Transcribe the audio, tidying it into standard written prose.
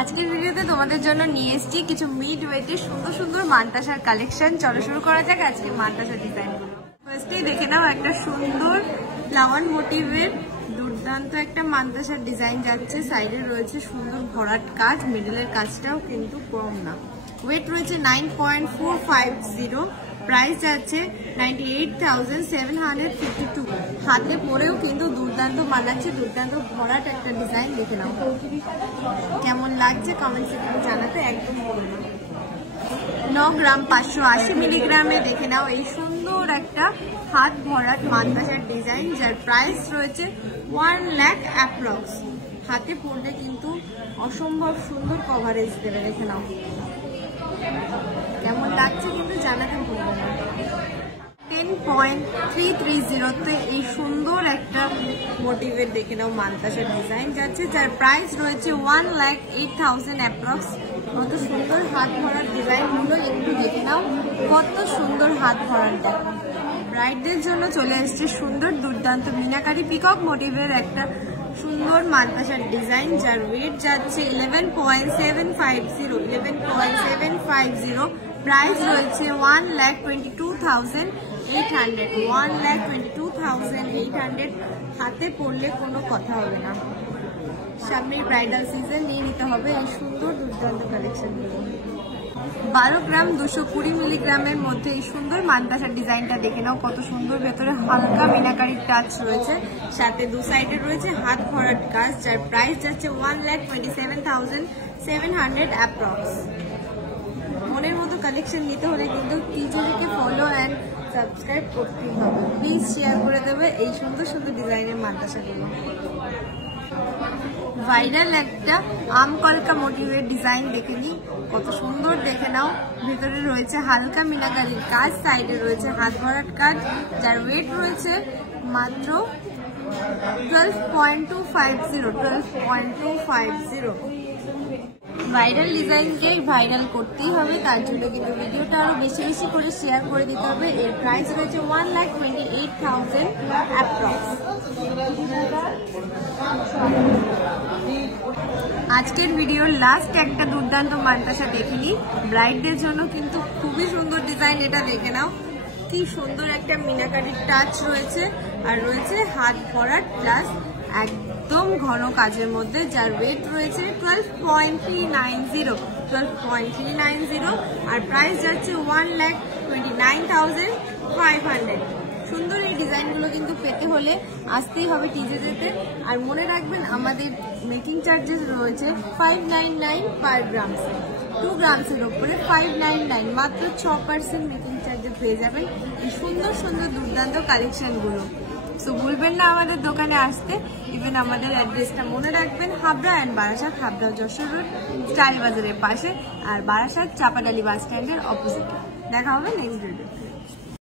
আজকের ভিডিওতে তোমাদের জন্য নিয়ে এসেছি কিছু মিড ওয়েটের সুন্দর সুন্দর মানতাসার কালেকশন। চলো শুরু করা যাক আজকে মানতাসার ডিজাইনগুলো। ফার্স্টেই দেখে নাও একটা সুন্দর ফ্লাওয়ার মোটিভের দুর্দান্ত একটা মানতাসার ডিজাইন যাচ্ছে। সাইডে রয়েছে সুন্দর ভরাট কাজ, মিডলের কাজটাও কিন্তু কম না। ওয়েট রয়েছে 9.450, প্রাইস যাচ্ছে 98,752। হাতে পরেও কিন্তু দুর্দান্ত মানাচ্ছে, দুর্দান্ত ভরাট একটা ডিজাইন। দেখে নাও কেমন লাগছে কমেন্ট সেকশনে জানাতে একদম ভুলো না। 9 গ্রাম 580 মিলিগ্রামে দেখে নাও এই সুন্দর একটা হাত ভরাট মানতাসার ডিজাইন, যার প্রাইস রয়েছে 1 লাখ অ্যাপ্রক্স। হাতে পরলে কিন্তু অসম্ভব সুন্দর কভারেজ দেবে। দেখে নাও কেমন লাগছে কিন্তু জানাতে ভুলবে না। 10.330-তে এই সুন্দর একটা মোটিভের দেখে নাও মানতাসার ডিজাইন যাচ্ছে, যার প্রাইস রয়েছে 1,08,000 অ্যাপ্রক্স। কত সুন্দর হাত ভরার ডিজাইনগুলো একটু দেখে নাও, কত সুন্দর হাত ভরার। দেখো ব্রাইডদের জন্য চলে এসছে সুন্দর দুর্দান্ত মিনাকারি পিকক মোটিভের একটা সুন্দর মানতাসার ডিজাইন, যার ওয়েট যাচ্ছে 11.750। প্রাইস রয়েছে 1,22,800। 1,22,800 হাতে পড়লে কোনো কথা হবে না। সামনের ব্রাইডাল সিজন নিয়ে নিতে হবে এই সুন্দর দুর্দান্ত কালেকশনগুলো। 12 গ্রাম 220 মিলিগ্রামের মধ্যে এই সুন্দর মানতাসার ডিজাইনটা দেখে নাও, কত সুন্দর। ভেতরে হালকা মিনাকারির টাচ রয়েছে, সাথে দু সাইডে রয়েছে হাত ভরাট কাজ, যার প্রাইস যাচ্ছে 1,27,700 অ্যাপ্রক্স। মনের মতো কালেকশন নিতে হলে কিন্তু টিজেকে ফলো অ্যান্ড সাবস্ক্রাইব করতেই হবে। প্লিজ শেয়ার করে দেবে এই সুন্দর সুন্দর ডিজাইনের মানতাসাগুলো। ভাইরাল একটা আম কলকা মোটিভের ডিজাইন দেখে নিই, কত সুন্দর। দেখে নাও ভেতরে রয়েছে হালকা মিনাকারির কাজ, সাইডে রয়েছে হাত ভরাট কাজ, যার ওয়েট রয়েছে মাত্র 12.250। ভাইরাল ডিজাইনকে ভাইরাল করতেই হবে, তার জন্য কিন্তু ভিডিওটা আরো বেশি বেশি করে শেয়ার করে দিতে হবে। এর প্রাইস রয়েছে 1,28,000 অ্যাপ্রক্স। আজকের ভিডিওর লাস্ট একটা দুর্দান্ত মানতাসা দেখে নিই। ব্রাইডদের জন্য কিন্তু খুবই সুন্দর ডিজাইন, এটা দেখে নাও কি সুন্দর একটা মিনাকারির টাচ রয়েছে, আর রয়েছে হাত ভরাট প্লাস একদম ঘন কাজের মধ্যে, যার ওয়েট রয়েছে 12.390। আর প্রাইস যাচ্ছে 1,29,500। সুন্দর এই ডিজাইনগুলো কিন্তু পেতে হলে আসতেই হবে টিজেতে। আর মনে রাখবেন আমাদের মেকিং চার্জেস রয়েছে 599 পার গ্রাম। 2 গ্রামসের ওপরে 599, মাত্র 6% মেকিং চার্জে পেয়ে যাবেন এই সুন্দর সুন্দর দুর্দান্ত কালেকশনগুলো। সো ভুলবেন না আমাদের দোকানে আসতে। ইভেন আমাদের অ্যাড্রেসটা মনে রাখবেন, Habra and Barasat, Habra Jessore road style বাজারের পাশে, আর বারাসাত চাপাডালি বাস স্ট্যান্ডের অপোজিটে। দেখা হবে নেক্সট ভিডিওতে।